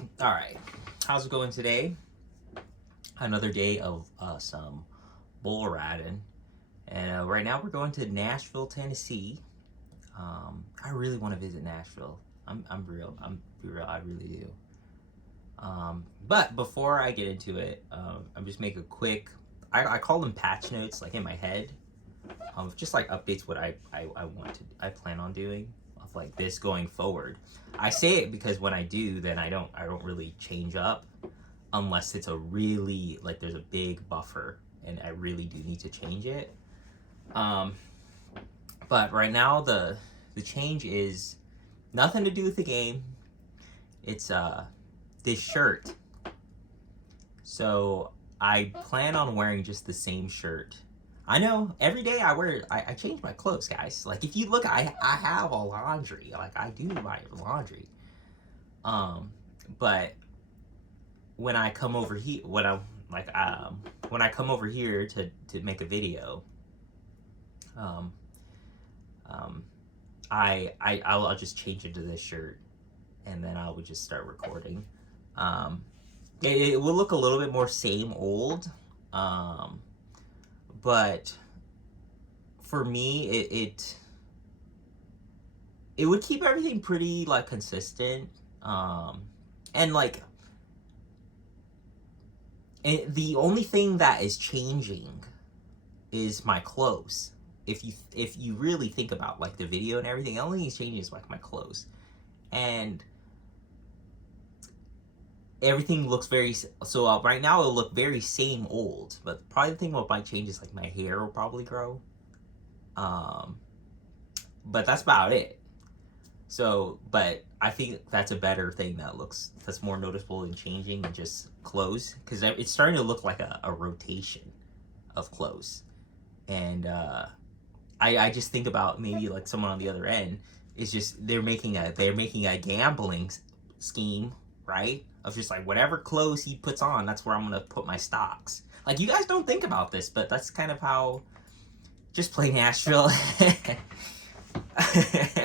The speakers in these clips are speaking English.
All right, how's it going today? Another day of some bull riding, and right now we're going to Nashville, Tennessee. I really want to visit Nashville. I'm real. I'm be real. I really do. But before I get into it, I'm just make a quick. I call them patch notes, like in my head. Just like updates what I plan on doing of like this going forward. I say it because when I do, then I don't really change up unless it's a really like there's a big buffer and I really do need to change it. But right now the change is nothing to do with the game. It's this shirt. So I plan on wearing just the same shirt. I know every day I change my clothes, guys. Like if you look, I have a laundry. Like I do my laundry. But when I come over here, when I come over here to make a video, um, I'll just change into this shirt, and then I would just start recording. It will look a little bit more same old, but for me, it would keep everything pretty like consistent, and like the only thing that is changing is my clothes. If you really think about like the video and everything, the only thing changing is like my clothes, and everything looks very so. Right now it'll look very same old, but probably the thing what might change is like my hair will probably grow. But that's about it. So, but I think that's a better thing that's more noticeable than changing and just clothes, because it's starting to look like a rotation of clothes, and I just think about maybe like someone on the other end is just they're making a gambling scheme, right? Of just like whatever clothes he puts on, that's where I'm gonna put my stocks. Like you guys don't think about this, but that's kind of how. Just play Nashville.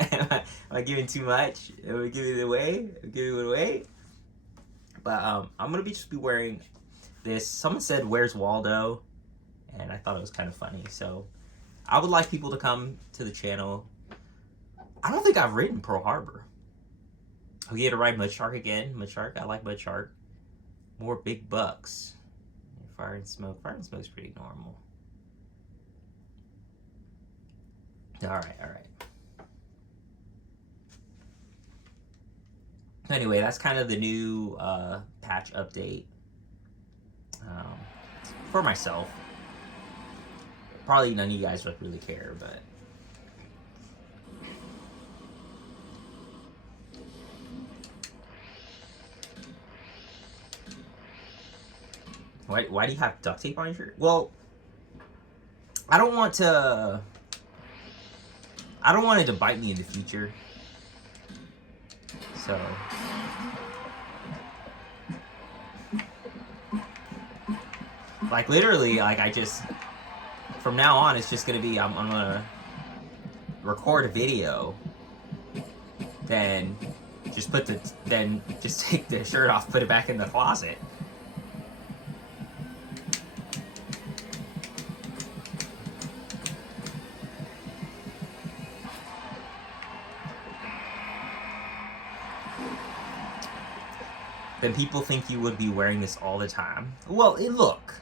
Am I giving too much? Am I giving it away? I'm giving it away. But I'm gonna just be wearing this. Someone said, "Where's Waldo?" And I thought it was kind of funny. So I would like people to come to the channel. I don't think I've ridden Pearl Harbor. We get to ride Mud Shark again. Mud Shark, I like Mud Shark. More big bucks. Fire and Smoke. Fire and Smoke's pretty normal. All right. Anyway, that's kind of the new patch update for myself. Probably none of you guys would really care, but why do you have duct tape on your shirt? Well, I don't want it to bite me in the future. So like literally, like I just from now on it's just gonna be I'm gonna record a video, then just take the shirt off, put it back in the closet. Then people think you would be wearing this all the time. Well, look,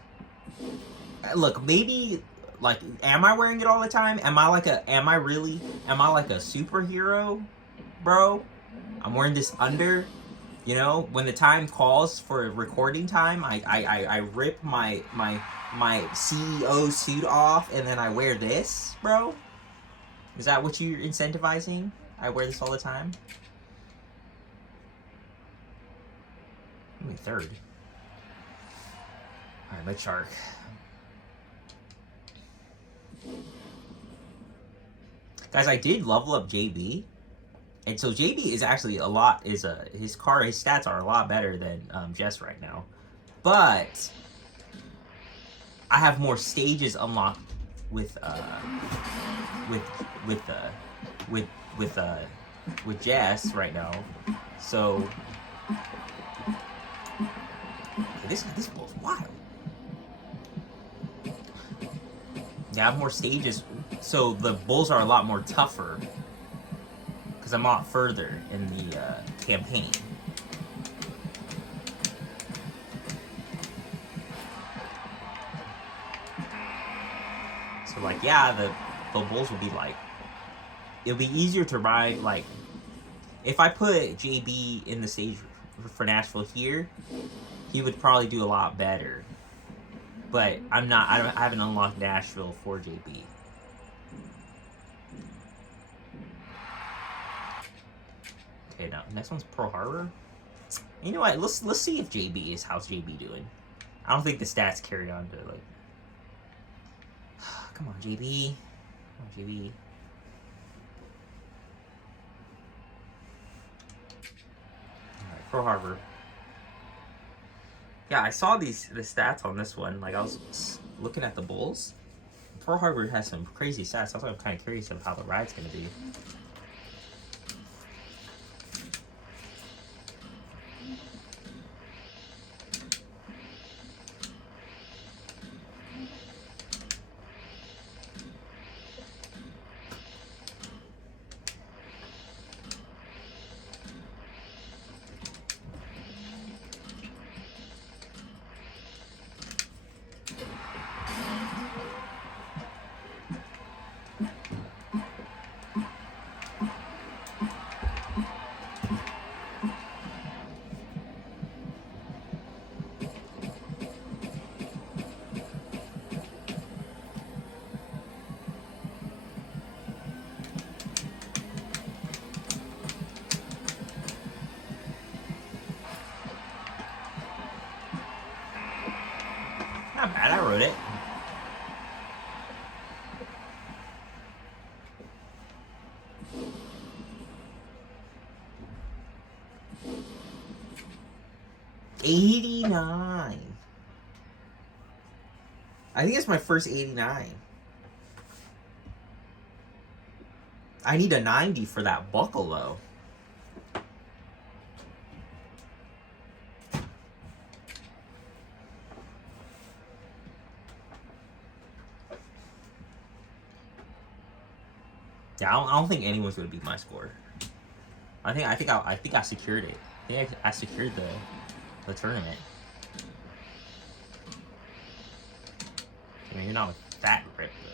maybe, like, am I wearing it all the time? Am I like a superhero, bro? I'm wearing this under, when the time calls for recording time, I rip my CEO suit off and then I wear this, bro? Is that what you're incentivizing? I wear this all the time? Only third. Alright, Mud Shark. Guys, I did level up JB. And so JB is actually his stats are a lot better than Jess right now. But I have more stages unlocked with Jess right now. So This bull's wild. Yeah, I have more stages, so the bulls are a lot more tougher because I'm a lot further in the campaign. So like, yeah, the bulls will be like, it'll be easier to ride. Like, if I put JB in the stage for Nashville here, he would probably do a lot better. But I'm not. I haven't unlocked Nashville for JB. Okay, now next one's Pearl Harbor. You know what? Let's see if JB is how's JB doing. I don't think the stats carry on to like. Come on, JB. Come on, JB. Alright, Pearl Harbor. Yeah, I saw the stats on this one. Like I was looking at the bulls. Pearl Harbor has some crazy stats. That's why I'm kind of curious of how the ride's gonna be. Not bad, I wrote it. '89. I think it's my first '89. I need a 90 for that buckle though. Yeah, I don't think anyone's gonna beat my score. I think I secured it. I think I secured the tournament. I mean, you're not that grip, but.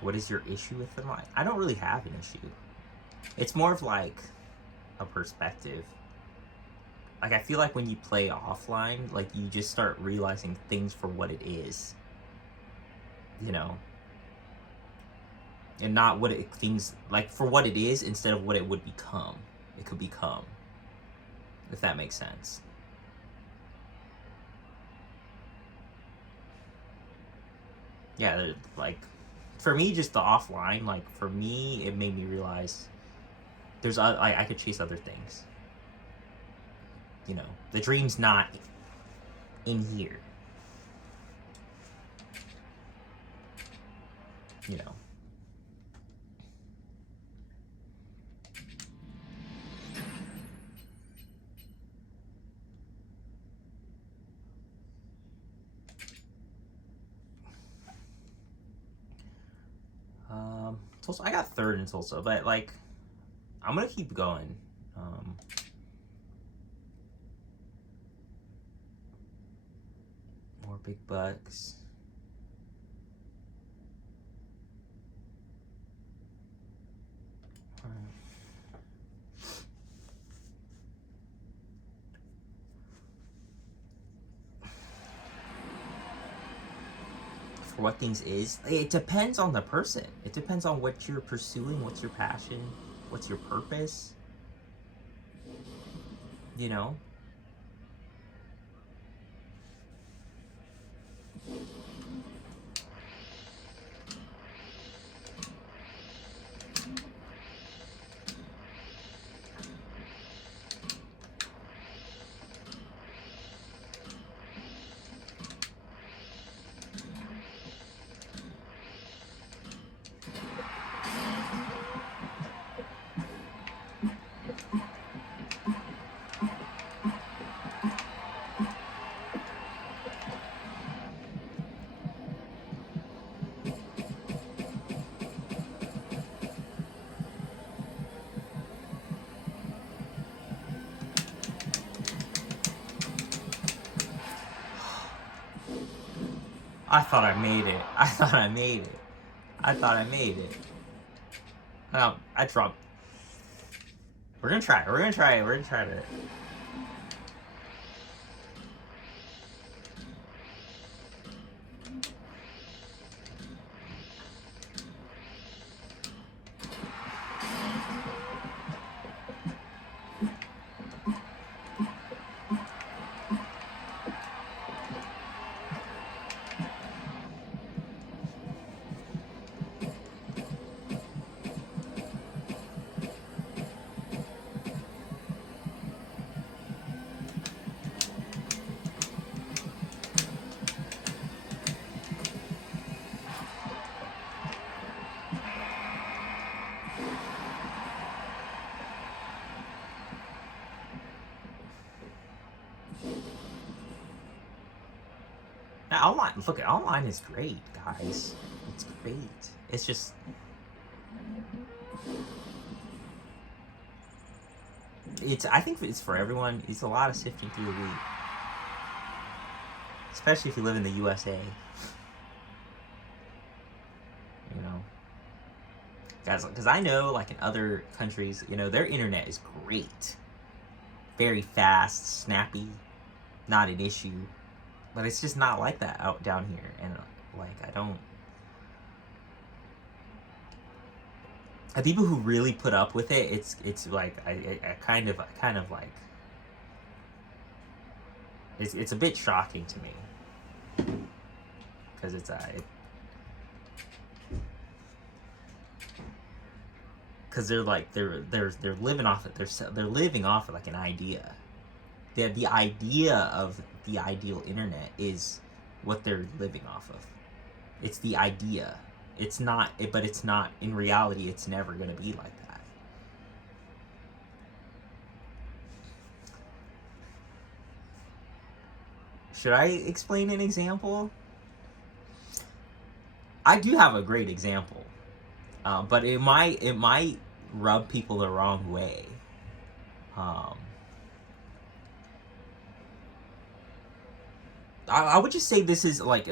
What is your issue with the line? I don't really have an issue. It's more of like a perspective. Like I feel like when you play offline, like you just start realizing things for what it is. You know? And not what it things like for what it is instead of what it would become. It could become. If that makes sense. Yeah, like for me, just the offline, like for me, it made me realize there's I could chase other things. You know, the dream's not in here. You know. Tulsa. I got third in Tulsa, but like, I'm gonna keep going. More big bucks. For what things is, it depends on the person. It depends on what you're pursuing, what's your passion, what's your purpose. You know? I thought I made it. I thought I made it. I thought I made it. No, I dropped. We're gonna try it. We're gonna try it. We're gonna try it. Now, online, look, online is great, guys. It's great. It's just, I think it's for everyone. It's a lot of sifting through the week, especially if you live in the USA. You know, guys, because I know, like in other countries, you know, their internet is great, very fast, snappy, not an issue. But it's just not like that out down here, and like I don't. The people who really put up with it, it's like I kind of like it's a bit shocking to me because it's because they're like they're living off it. They're living off of like an idea. The idea of the ideal internet is what they're living off of. It's the idea. It's not, but it's not, in reality, it's never going to be like that. Should I explain an example? I do have a great example, but it might rub people the wrong way. I would just say this is like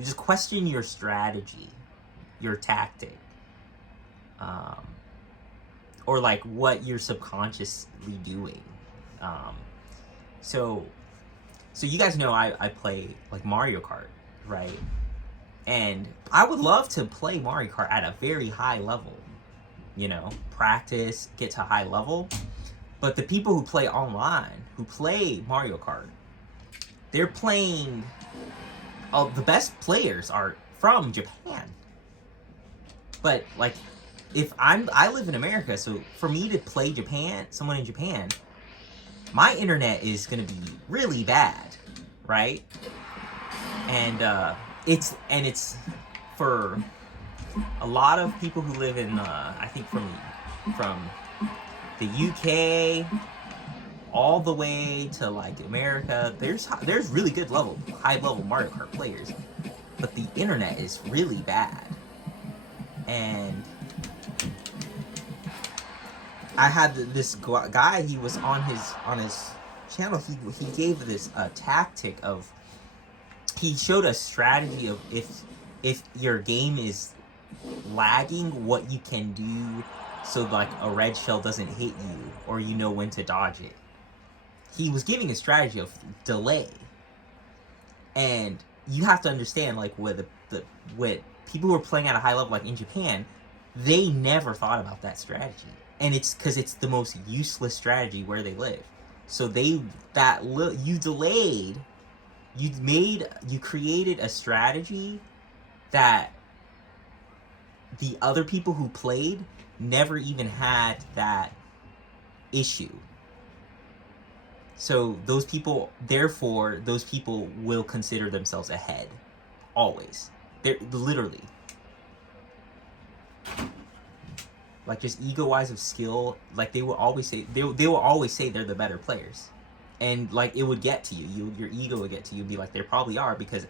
just question your strategy, your tactic, or like what you're subconsciously doing. So you guys know I play like Mario Kart, right? And I would love to play Mario Kart at a very high level, you know, practice, get to a high level. But the people who play online, who play Mario Kart, they're playing. Oh, the best players are from Japan. But like, if I live in America, so for me to play someone in Japan, my internet is gonna be really bad, right? And it's for a lot of people who live in I think from the UK all the way to like America, there's really good high level Mario Kart players, but the internet is really bad. and I had this guy. He was on his channel. He gave this tactic of, he showed a strategy of if your game is lagging, what you can do so like a red shell doesn't hit you, or you know when to dodge it. He was giving a strategy of delay, and you have to understand, like, with what people who are playing at a high level, like in Japan, they never thought about that strategy, and it's because it's the most useless strategy where they live. So you delayed, you created a strategy that the other people who played never even had that issue. So those people will consider themselves ahead, always. They're literally, like, just ego-wise of skill. Like, they will always say they're the better players, and like it would get to you. Your ego would get to you, and be like, they probably are, because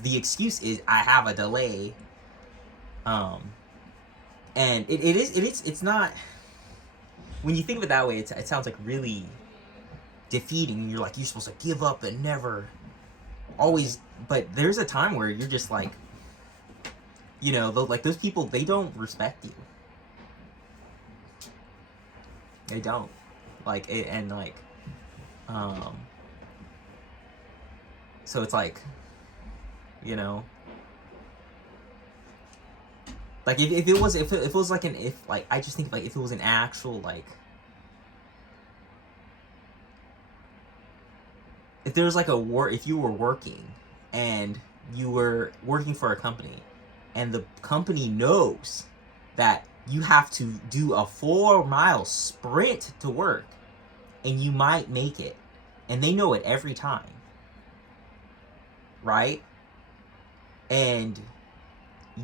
the excuse is, I have a delay. And it's not, when you think of it that way, it sounds like really defeating. You're like, you're supposed to give up and never always, but there's a time where you're just like, you know, like those people, they don't respect you. They don't. Like, and like, so it's like, you know, like if it was like I just think, like, if it was an actual, like, if there was like if you were working and you were working for a company, and the company knows that you have to do a 4-mile sprint to work, and you might make it, and they know it every time, right? And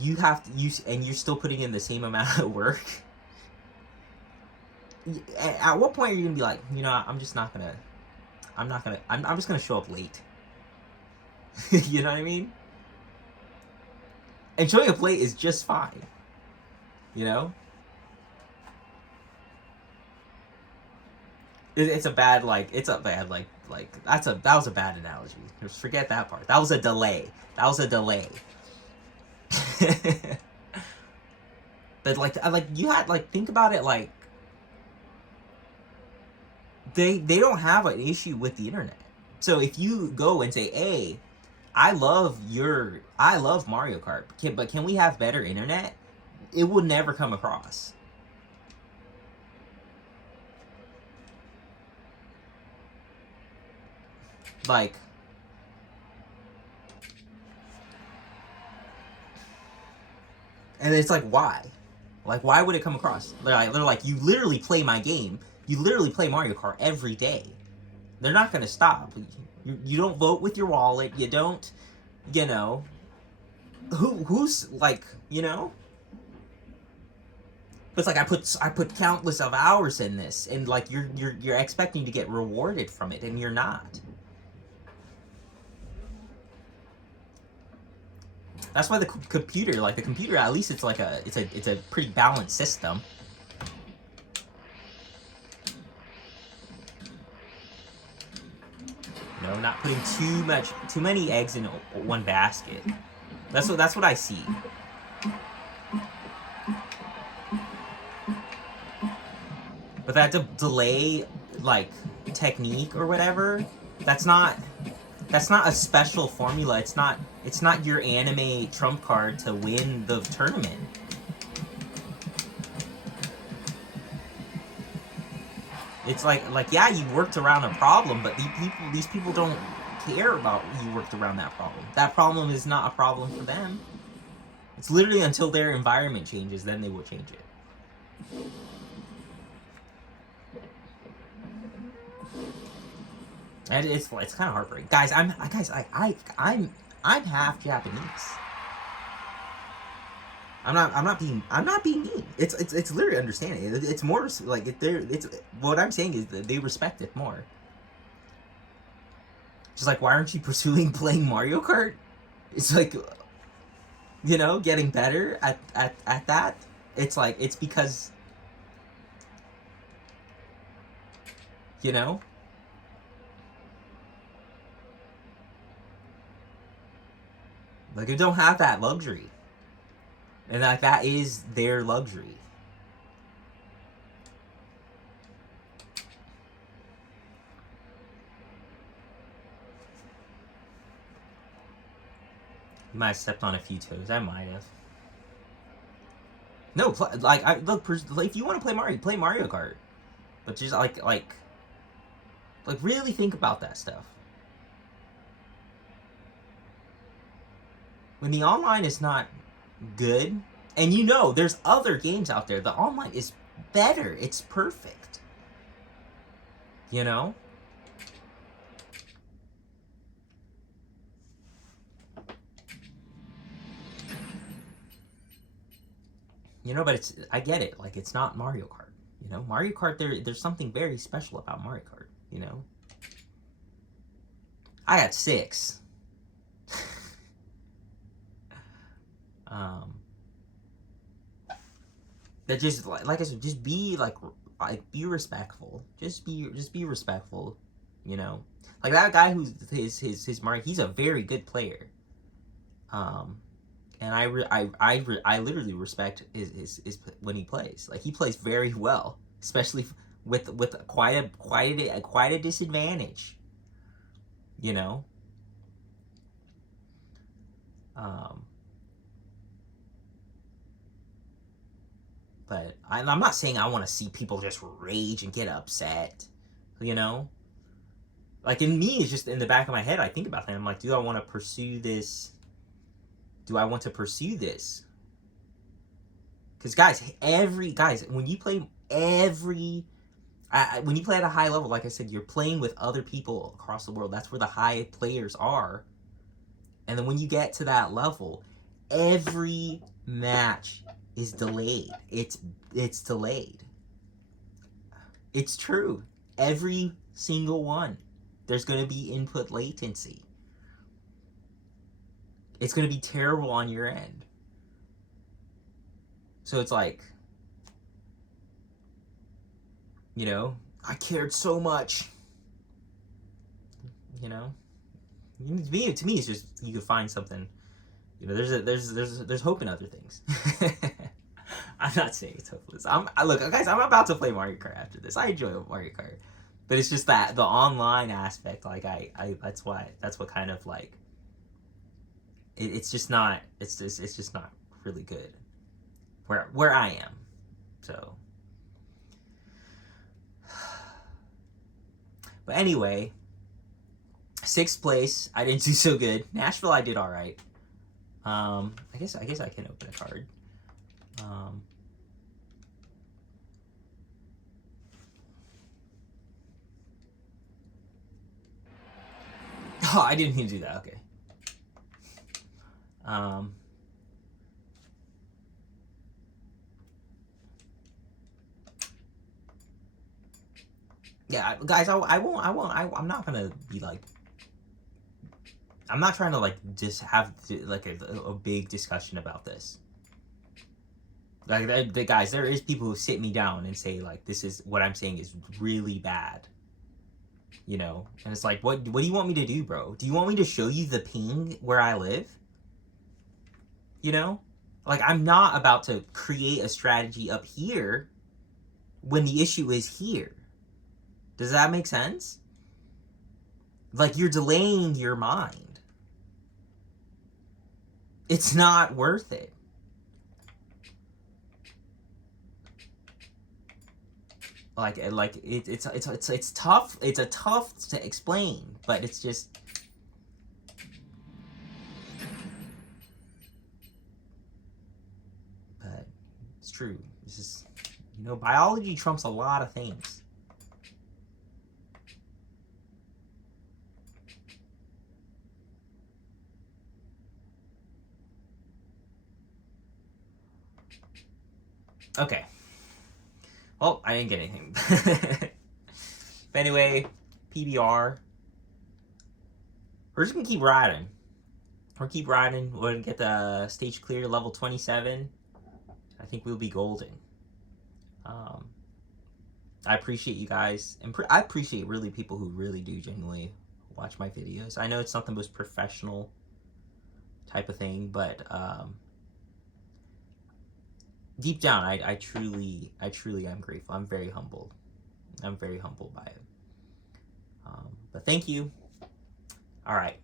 you have to and you're still putting in the same amount of work. At what point are you gonna be like, you know, I'm just gonna show up late? You know what I mean? And showing up late is just fine, you know? That was a bad analogy. Just forget that part. That was a delay. But like you had, like, think about it, like, they don't have an issue with the internet. So if you go and say, hey, I love Mario Kart, but can we have better internet? It will never come across. Like, and it's like, why? Like, why would it come across? They're like, you literally play my game. You literally play Mario Kart every day. They're not going to stop. You don't vote with your wallet. You don't, you know. Who's, like, you know? But it's like, I put countless of hours in this, and like you're expecting to get rewarded from it, and you're not. That's why the computer, at least it's like it's a pretty balanced system. You know, not putting too many eggs in one basket. That's what I see. But that delay, like, technique or whatever, that's not a special formula. It's not your anime trump card to win the tournament. It's like yeah, you worked around a problem, but these people don't care about you worked around that problem. That problem is not a problem for them. It's literally until their environment changes, then they will change it. And it's kind of heartbreaking, guys. I'm half Japanese. I'm not being mean. It's literally understanding. It's more like it's what I'm saying is that they respect it more. Just like, why aren't you pursuing playing Mario Kart? It's like, you know, getting better at that. It's like, it's because, you know, like, they don't have that luxury. And like, that is their luxury. You might have stepped on a few toes. I might have. No, like, if you want to play Mario Kart. But just like really think about that stuff. When the online is not good, and you know there's other games out there, the online is better. It's perfect. You know? You know, but it's, I get it. Like, it's not Mario Kart. You know, Mario Kart, there's something very special about Mario Kart, you know? I got 6. um that just, like I said, just be like be respectful. Just be respectful, you know? Like, that guy who's his Mario, he's a very good player. And I literally respect his when he plays. Like, he plays very well, especially with quite a disadvantage. You know, um, but I'm not saying I want to see people just rage and get upset. You know, like, in me, it's just in the back of my head. I think about that. I'm like, do I want to pursue this? Do I want to pursue this? Because guys, when you play when you play at a high level, like I said, you're playing with other people across the world. That's where the high players are. And then when you get to that level, every match is delayed. It's delayed. It's true. Every single one. There's going to be input latency. It's going to be terrible on your end. So it's like, you know, I cared so much. You know, to me, it's just, you could find something. You know, there's hope in other things. I'm not saying it's hopeless. Look, guys, I'm about to play Mario Kart after this. I enjoy Mario Kart, but it's just that the online aspect. Like, I that's what kind of like it's just not. It's just not really good where I am. So, but anyway, 6th place. I didn't do so good. Nashville, I did all right. I guess I can open a card. Oh, I didn't mean to do that. Okay. Yeah, guys, I'm not gonna be like, I'm not trying to like just have like a big discussion about this. Like, the guys, there is people who sit me down and say, like, this is what I'm saying is really bad. You know, and it's like, what do you want me to do, bro? Do you want me to show you the ping where I live? You know, like, I'm not about to create a strategy up here when the issue is here. Does that make sense? Like, you're delaying your mind. It's not worth it. Like it's tough. It's a tough to explain, but it's just, but it's true. This is, you know, biology trumps a lot of things. Okay. Well, I didn't get anything. But anyway, PBR. We're just gonna keep riding. We'll keep riding. We'll get the stage clear level 27. I think we'll be golden. I appreciate you guys, and I appreciate really people who really do genuinely watch my videos. I know it's not the most professional type of thing, but deep down, I truly am grateful. I'm very humbled. I'm very humbled by it. But thank you. All right.